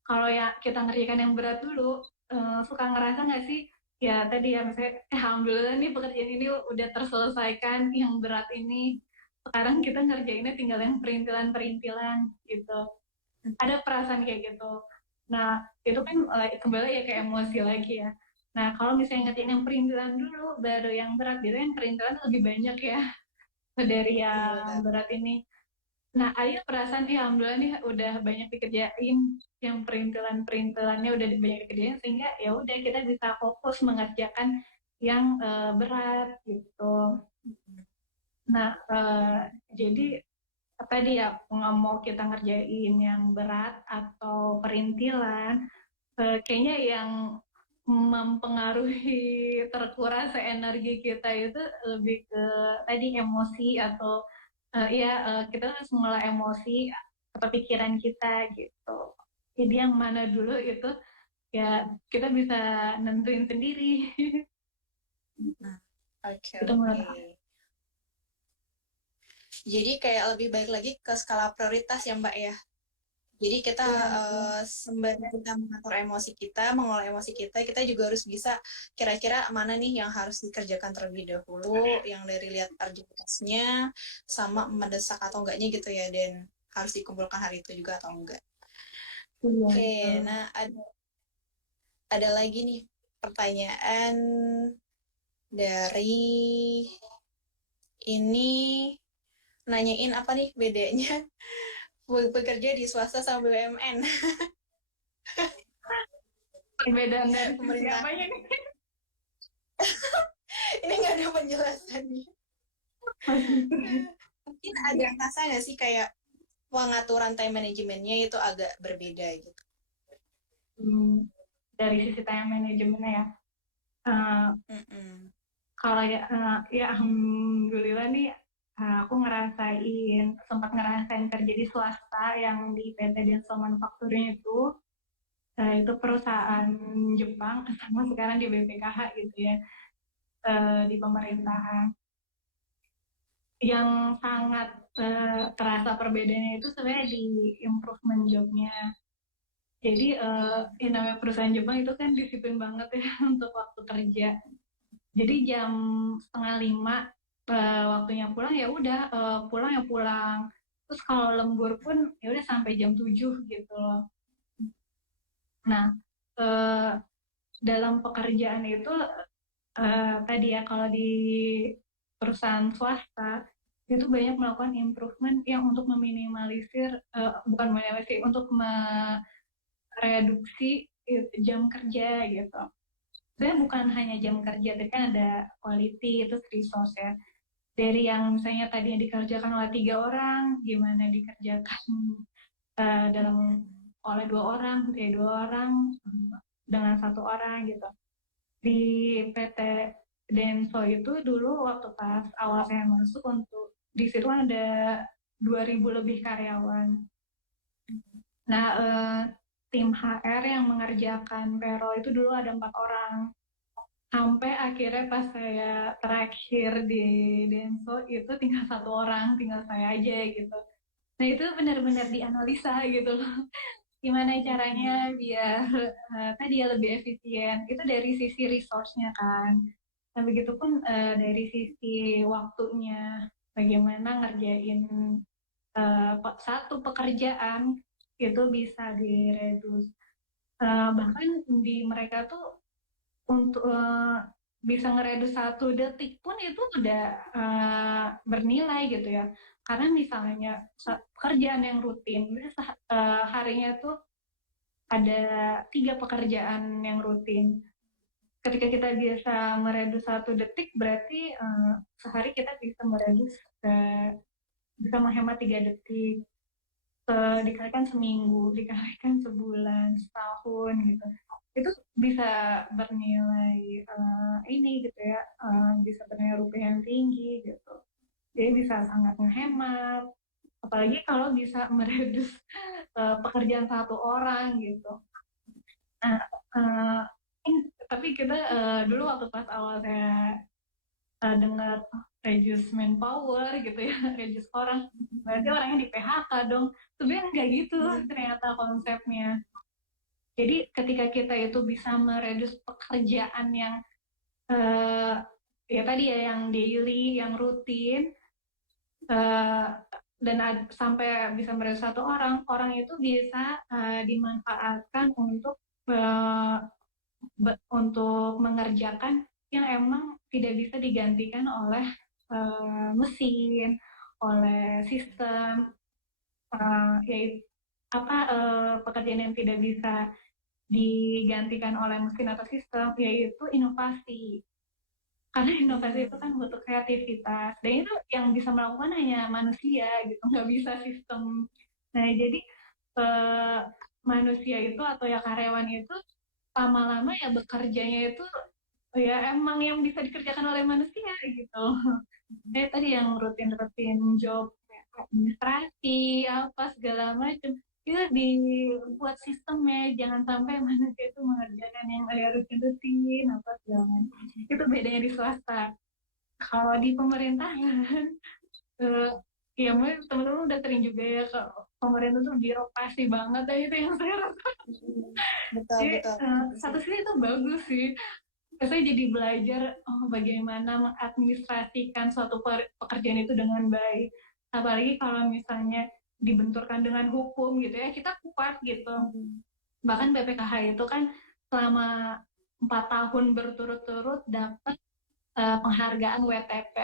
Kalau ya kita ngerjakan yang berat dulu, suka ngerasa nggak sih? Ya tadi ya misalnya, alhamdulillah nih pekerjaan ini udah terselesaikan, yang berat ini. Sekarang kita ngerjainnya tinggal yang perintilan-perintilan gitu. Ada perasaan kayak gitu. Nah, itu kan kembali ya ke emosi lagi ya. Nah, kalau misalnya ngerjain yang perintilan dulu, baru yang berat, gitu yang perintilan lebih banyak ya dari Iya yang betul. berat ini. Nah, Ayu perasaan alhamdulillah nih udah banyak dikerjain, yang perintilan-perintilannya udah banyak dikerjain sehingga ya udah kita bisa fokus mengerjakan yang berat gitu. Nah, jadi tadi ya nggak mau kita ngerjain yang berat atau perintilan, kayaknya yang mempengaruhi terkuras energi kita itu lebih ke tadi emosi atau ya kita harus mengelola emosi atau pikiran kita gitu. Jadi yang mana dulu itu ya kita bisa nentuin sendiri. Nah, oke Itu menurut oke. aku. Jadi kayak lebih baik lagi ke skala prioritas ya Mbak ya. Jadi kita Iya betul. sembari kita mengatur emosi kita, mengolah emosi kita, kita juga harus bisa kira-kira mana nih yang harus dikerjakan terlebih dahulu, yang dari lihat prioritasnya, sama mendesak atau enggaknya gitu ya, dan harus dikumpulkan hari itu juga atau enggak. Iya Oke, betul. nah ada lagi nih pertanyaan dari ini nanyain apa nih bedanya bekerja di swasta sama BUMN. Perbedaan dari sisi Pemerintah apanya nih? ini nggak ada penjelasannya. Mungkin ada rasa nggak sih kayak pengaturan time manajemennya itu agak berbeda gitu. Hmm, dari sisi time manajemennya ya. Eh, Mm-mm. Kalau ya, ya alhamdulillah nih aku ngerasain sempat ngerasain kerja di swasta yang di PT Denso Manufacturing itu perusahaan Jepang sama sekarang di BPKH gitu ya, di pemerintahan yang sangat terasa perbedaannya itu sebenarnya di improvement jobnya. Jadi yang namanya perusahaan Jepang itu kan disiplin banget ya untuk waktu kerja. Jadi jam 4:30 waktunya pulang ya udah, pulang ya pulang. Terus kalau lembur pun ya udah sampai jam 7 gitu loh. Nah, eh, dalam pekerjaan itu tadi ya kalau di perusahaan swasta itu banyak melakukan improvement yang untuk meminimalisir, bukan meminimalisir, untuk mereduksi jam kerja gitu. Sebenarnya bukan hanya jam kerja, tapi kan ada quality, itu resource ya. dari yang misalnya tadinya dikerjakan oleh 3 orang, gimana dikerjakan dalam oleh 2 orang, dari 2 orang dengan 1 orang gitu. Di PT Denso itu dulu waktu pas awal saya masuk, untuk di situ ada 2.000 lebih karyawan. Nah, tim HR yang mengerjakan payroll itu dulu ada 4 orang. Sampai akhirnya pas saya terakhir di Denso itu tinggal 1 orang, tinggal saya aja gitu. Nah itu benar-benar dianalisa gitu loh. Gimana caranya biar tadi ya lebih efisien. Itu dari sisi resource-nya kan. Nah begitupun dari sisi waktunya. Bagaimana ngerjain satu pekerjaan itu bisa diredus. Bahkan di mereka tuh untuk bisa ngeredus 1 detik pun itu udah bernilai gitu ya. Karena misalnya pekerjaan yang rutin, harinya tuh ada 3 pekerjaan yang rutin. Ketika kita bisa meredus 1 detik, berarti sehari kita bisa meredus bisa menghemat 3 detik. Dikalikan seminggu, dikalikan sebulan, setahun gitu, itu bisa bernilai ini gitu ya, bisa bernilai rupiah yang tinggi gitu. Jadi bisa sangat menghemat, apalagi kalau bisa meredus pekerjaan 1 orang gitu. Nah, uh, tapi kita dulu waktu pas awal saya dengar reduce manpower gitu ya, reduce orang, berarti orangnya di PHK dong. Sebenarnya nggak gitu ternyata konsepnya. Jadi ketika kita itu bisa mereduce pekerjaan yang uh, ya tadi ya, yang daily, yang rutin, uh, dan sampai bisa mereduce 1 orang, orang itu bisa dimanfaatkan untuk mengerjakan yang emang tidak bisa digantikan oleh mesin, oleh sistem, yaitu pekerjaan yang tidak bisa digantikan oleh mesin atau sistem, yaitu inovasi. Karena inovasi itu kan butuh kreativitas, dan itu yang bisa melakukan hanya manusia gitu, nggak bisa sistem. Nah jadi eh, manusia itu atau ya karyawan itu lama-lama ya bekerjanya itu ya emang yang bisa dikerjakan oleh manusia gitu. Tadi yang rutin-rutin job administrasi apa segala macam itu dibuat sistemnya, jangan sampai manusia itu mengerjakan yang rutin-rutin apa segala macam. Itu bedanya di swasta. Kalau di pemerintahan eh, ya mungkin teman-teman udah sering juga ya ke pemerintah tuh birokrasi banget ya, itu yang saya rasa. Betul, Jadi betul. satu sisi itu bagus sih, saya jadi belajar bagaimana mengadministrasikan suatu pekerjaan itu dengan baik. Apalagi kalau misalnya dibenturkan dengan hukum gitu ya, kita kuat gitu. Bahkan BPKH itu kan selama 4 tahun berturut-turut dapat penghargaan WTP,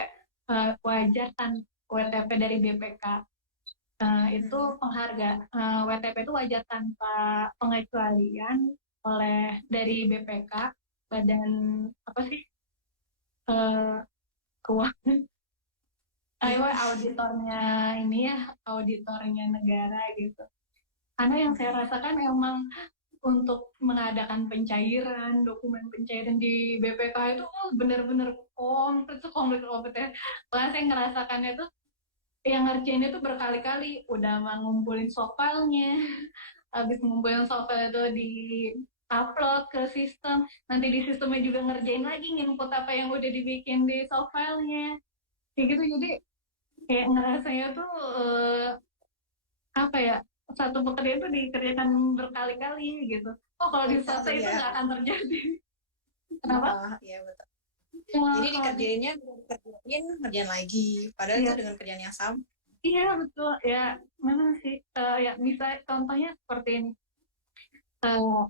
wajar WTP dari BPK. Itu penghargaan WTP itu wajar tanpa pengecualian oleh dari BPK, badan apa sih, keuangan, ayo auditornya ini ya, auditornya negara gitu. Karena yang saya rasakan emang untuk mengadakan pencairan, dokumen pencairan di BPK itu benar-benar komplit. Bahkan saya ngerasakannya tuh yang ngerjain itu berkali-kali, udah ngumpulin soalnya, habis ngumpulin soal itu di upload ke sistem, nanti di sistemnya juga ngerjain lagi, nginput apa yang udah dibikin di soal-filenya kayak gitu. Jadi kayak ngerasanya tuh apa ya, satu pekerjaan itu dikerjakan berkali-kali gitu. Kalau di swasta Kali itu ya. nggak akan terjadi. Kenapa? Iya, betul. Ya, Jadi kalau di dikerjainnya dikerjain ngerjain lagi. Padahal itu iya, dengan kerjaan yang sama. iya betul ya, memang sih. Ya bisa contohnya seperti ini, eh,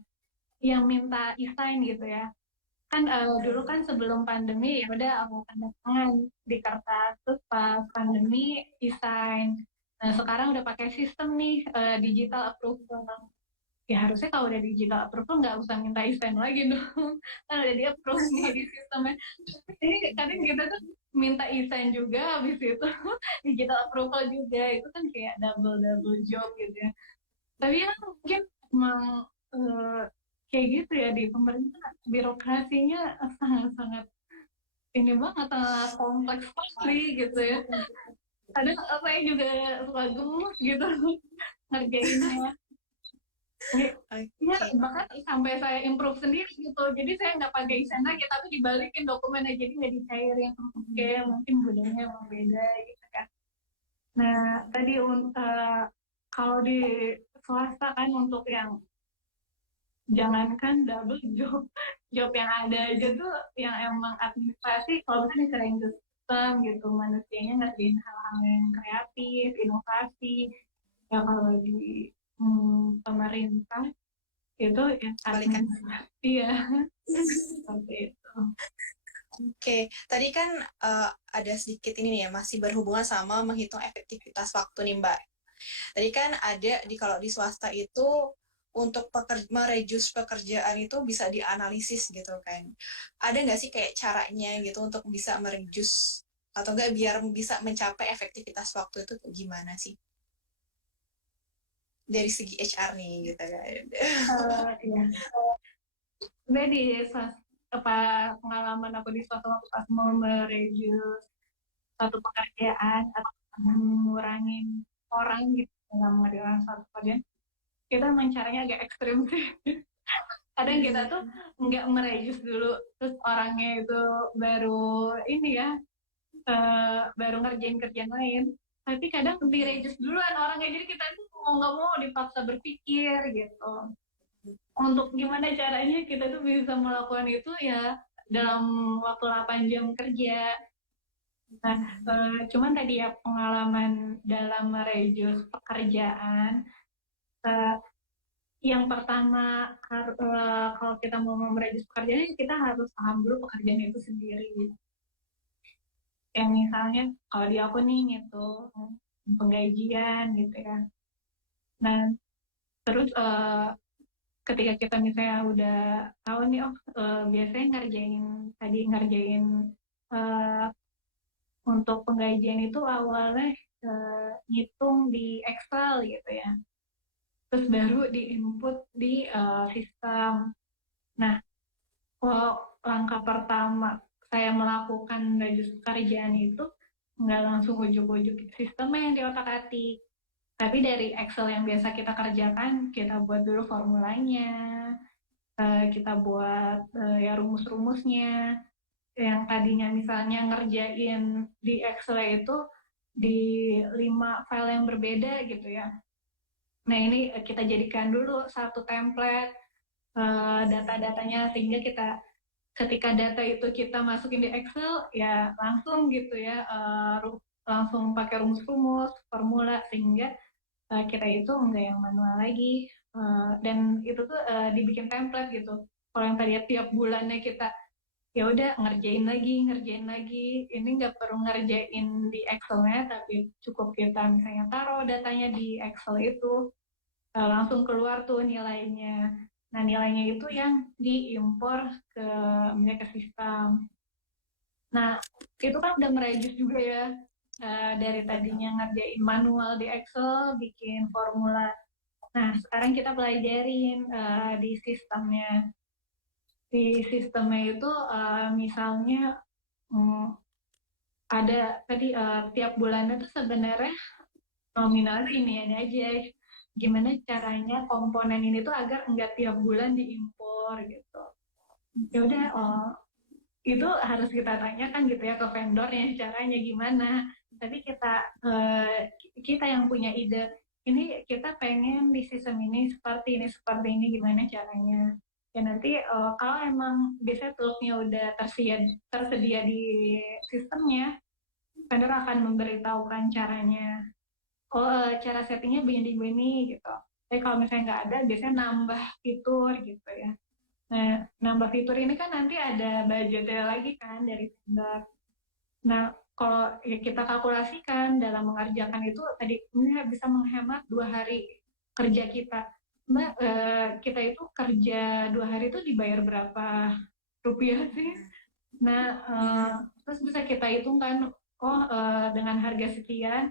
yang minta e-sign gitu ya. Kan dulu kan sebelum pandemi ya udah aku tanda tangan di kertas, terus pas pandemi e-sign. Nah sekarang udah pakai sistem nih, digital approval. ya harusnya kalau udah digital approval nggak usah minta e-sign lagi dong, kan udah di approve nih di sistemnya. Ini kadang kita tuh minta e-sign juga, habis itu digital approval juga, itu kan kayak double double job gitu ya. Tapi ya mungkin emang eh, kayak gitu ya, di pemerintah birokrasinya sangat-sangat ini banget, kompleks sekali gitu ya. Kadang saya juga suka gemes gitu ngerjainnya. Ya, Oke. bahkan sampai saya improve sendiri gitu. Jadi saya nggak pakai e-sign lagi, tapi dibalikin dokumennya, jadi nggak dicairin. Oke, mungkin budayanya emang beda gitu kan. Nah, tadi kalau di swasta kan untuk yang jangankan double job, job yang ada aja tuh yang emang administrasi, kalau bisa diserahin ke sistem gitu, manusianya ngerjain hal-hal yang kreatif, inovasi. Ya kalau di pemerintah itu yang Kebalikan. administrasi ya, seperti itu. Oke, tadi kan ada sedikit ini nih ya, masih berhubungan sama menghitung efektivitas waktu nih Mbak. Tadi kan ada kalau di swasta itu untuk merejus pekerjaan itu bisa dianalisis gitu kan. Ada nggak sih kayak caranya gitu untuk bisa merejus atau enggak biar bisa mencapai efektivitas waktu itu gimana sih? Dari segi HR nih gitu kan. Ya. Sebenarnya di apa pengalaman aku di suatu waktu pas mau mereview suatu pekerjaan atau mengurangi orang gitu dalam mengerjakan suatu pekerjaan, kita mencaranya agak ekstrim sih. Kadang kita tuh nggak merejus dulu, terus orangnya itu baru ini ya, baru ngerjain kerjaan lain. Tapi kadang direjus duluan orangnya, jadi kita tuh mau nggak mau dipaksa berpikir gitu. Untuk gimana caranya kita tuh bisa melakukan itu ya dalam waktu 8 jam kerja. Nah, cuman tadi ya pengalaman dalam merejus pekerjaan, eh, yang pertama kalau kita mau merejus pekerjaan, kita harus paham dulu pekerjaan itu sendiri. Kayak misalnya kalau di aku nih gitu, penggajian gitu ya. Nah, terus ketika kita misalnya udah tahu nih, oh biasanya ngerjain eh, untuk penggajian itu awalnya ngitung di Excel gitu ya, terus baru diinput di sistem. Nah, kalau langkah pertama saya melakukan rajus pekerjaan itu nggak langsung ujuk-ujuk sistemnya yang diotak-atik, tapi dari Excel yang biasa kita kerjakan, kita buat dulu formulanya, kita buat ya rumus-rumusnya, yang tadinya misalnya ngerjain di Excel itu di 5 file yang berbeda gitu ya. Nah ini kita jadikan dulu satu template data-datanya, sehingga kita ketika data itu kita masukin di Excel ya langsung gitu ya, langsung pakai rumus-rumus, formula, sehingga kita itu enggak yang manual lagi. Dan itu tuh dibikin template gitu. Kalau yang tadi tiap bulannya kita ya udah ngerjain lagi, ini nggak perlu ngerjain di Excel-nya, tapi cukup kita misalnya taruh datanya di Excel itu, langsung keluar tuh nilainya. Nah nilainya itu yang diimpor ke ke sistem. Nah itu kan udah merejus juga ya, dari tadinya ngerjain manual di Excel bikin formula. Nah sekarang kita pelajarin di sistemnya. Di sistemnya itu misalnya hmm, ada tadi tiap bulannya tuh sebenarnya nominal ini aja, gimana caranya komponen ini tuh agar enggak tiap bulan diimpor gitu. Ya udah, itu harus kita tanyakan gitu ya ke vendornya caranya gimana. Tapi kita yang punya ide, ini kita pengen di sistem ini seperti ini gimana caranya. Ya nanti kalau emang biasanya toolsnya udah tersedia di sistemnya, vendor akan memberitahukan caranya. Oh, cara settingnya begini-begini gitu. Tapi kalau misalnya nggak ada, biasanya nambah fitur gitu ya. Nah, nambah fitur ini kan nanti ada budgetnya lagi kan dari vendor. Nah, kalau ya kita kalkulasikan dalam mengerjakan itu tadi ini bisa menghemat 2 hari kerja kita. Mbak, kita itu kerja 2 hari itu dibayar berapa rupiah sih? Nah, terus bisa kita hitung kan, oh dengan harga sekian,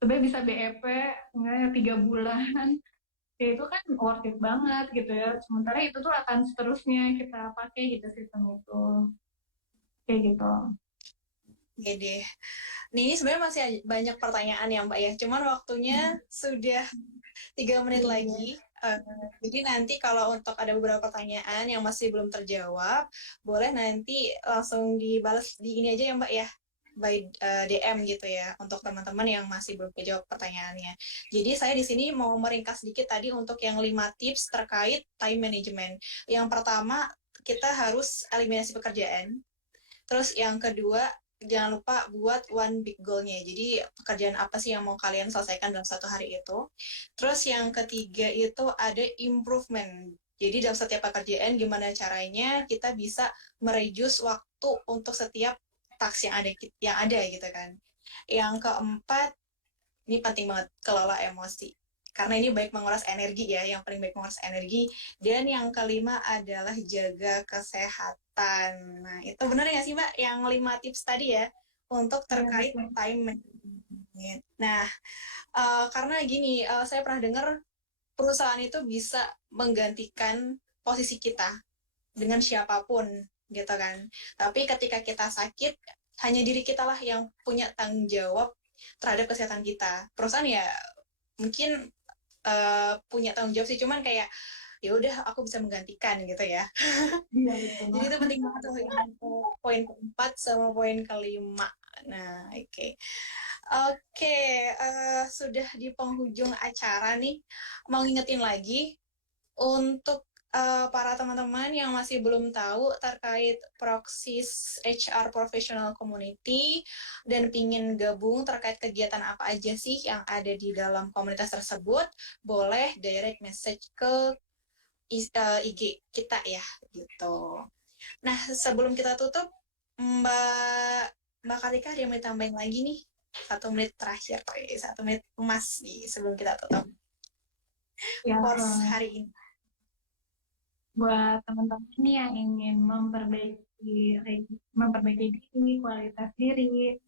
sebenarnya bisa BEP, enggak 3 bulan, ya itu kan worth it banget gitu ya. Sementara itu tuh akan seterusnya kita pakai gitu sistem itu, kayak gitu. Ya deh. Nih, ini sebenarnya masih banyak pertanyaan ya Mbak ya. Cuman waktunya sudah 3 menit Iya, iya. lagi. Eh, jadi nanti kalau untuk ada beberapa pertanyaan yang masih belum terjawab, boleh nanti langsung dibalas di ini aja ya Mbak ya, by DM gitu ya, untuk teman-teman yang masih belum terjawab pertanyaannya. Jadi saya di sini mau meringkas sedikit tadi untuk yang 5 tips terkait time management. Yang pertama, kita harus eliminasi pekerjaan. Terus yang kedua, jangan lupa buat one big goal-nya. Jadi pekerjaan apa sih yang mau kalian selesaikan dalam 1 hari itu. Terus yang ketiga itu ada improvement. Jadi dalam setiap pekerjaan gimana caranya kita bisa mereduce waktu untuk setiap task yang ada gitu kan. Yang keempat, ini penting banget, kelola emosi. Karena ini baik menguras energi ya, yang paling baik menguras energi. Dan yang kelima adalah jaga kesehatan. Nah, itu benar nggak sih Mbak, yang 5 tips tadi ya, untuk Iya, terkait betul. time management. Nah, karena gini, saya pernah dengar perusahaan itu bisa menggantikan posisi kita dengan siapapun, gitu kan. Tapi ketika kita sakit, hanya diri kita lah yang punya tanggung jawab terhadap kesehatan kita. Perusahaan ya mungkin punya tanggung jawab sih, cuman kayak ya udah aku bisa menggantikan gitu ya. Iya, betul. Jadi itu penting banget tuh yang poin keempat sama poin kelima. Nah, oke. Oke, sudah di penghujung acara nih. Mau ngingetin lagi untuk para teman-teman yang masih belum tahu terkait Proxys HR Professional Community dan pingin gabung terkait kegiatan apa aja sih yang ada di dalam komunitas tersebut, boleh direct message ke IG kita ya, gitu. Nah, sebelum kita tutup, Mbak Mbak Kartika ada yang mau ditambahin lagi nih? 1 menit terakhir, 1 menit emas nih sebelum kita tutup Ya, course hari ini. buat teman-teman nih yang ingin memperbaiki diri, kualitas diri,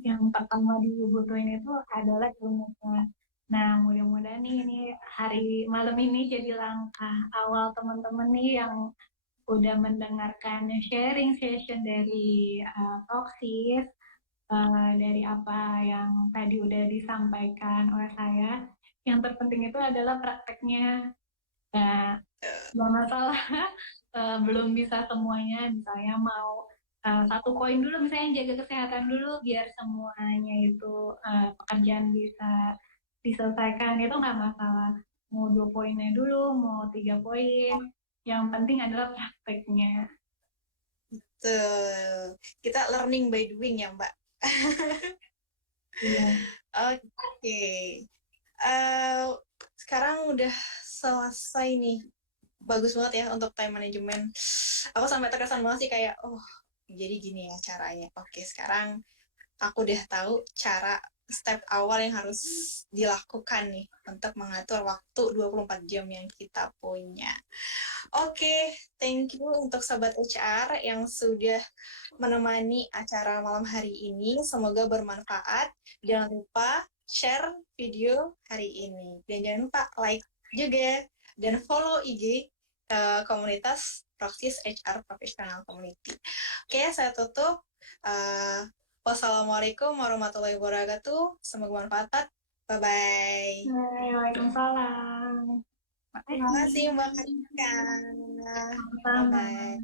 yang pertama dibutuhin itu adalah ilmunya. Nah, mudah-mudahan nih ini hari malam ini jadi langkah awal teman-teman nih yang udah mendengarkan sharing session dari Toksis, dari apa yang tadi udah disampaikan oleh saya. Yang terpenting itu adalah prakteknya. Nah, nggak masalah belum bisa semuanya, misalnya mau 1 poin dulu, misalnya jaga kesehatan dulu biar semuanya itu pekerjaan bisa diselesaikan, itu nggak masalah. Mau 2 poinnya dulu, mau 3 poin, yang penting adalah prakteknya. Tuh, kita learning by doing ya, Mbak. Iya. Oke. Eh, sekarang udah selesai nih. Bagus banget ya untuk time management. Aku sampai terkesan banget sih kayak, oh, jadi gini ya caranya. Oke, sekarang aku udah tahu cara step awal yang harus dilakukan nih untuk mengatur waktu 24 jam yang kita punya. Oke, thank you untuk Sobat HR yang sudah menemani acara malam hari ini. Semoga bermanfaat. Jangan lupa share video hari ini. Dan jangan lupa like juga dan follow IG komunitas Proxys HR Professional Community. Oke, saya tutup. Wassalamualaikum warahmatullahi wabarakatuh. Semoga bermanfaat. Bye-bye. Waalaikumsalam. Terima Makasih. kasih Mbak Karika. Sama-sama. Bye-bye.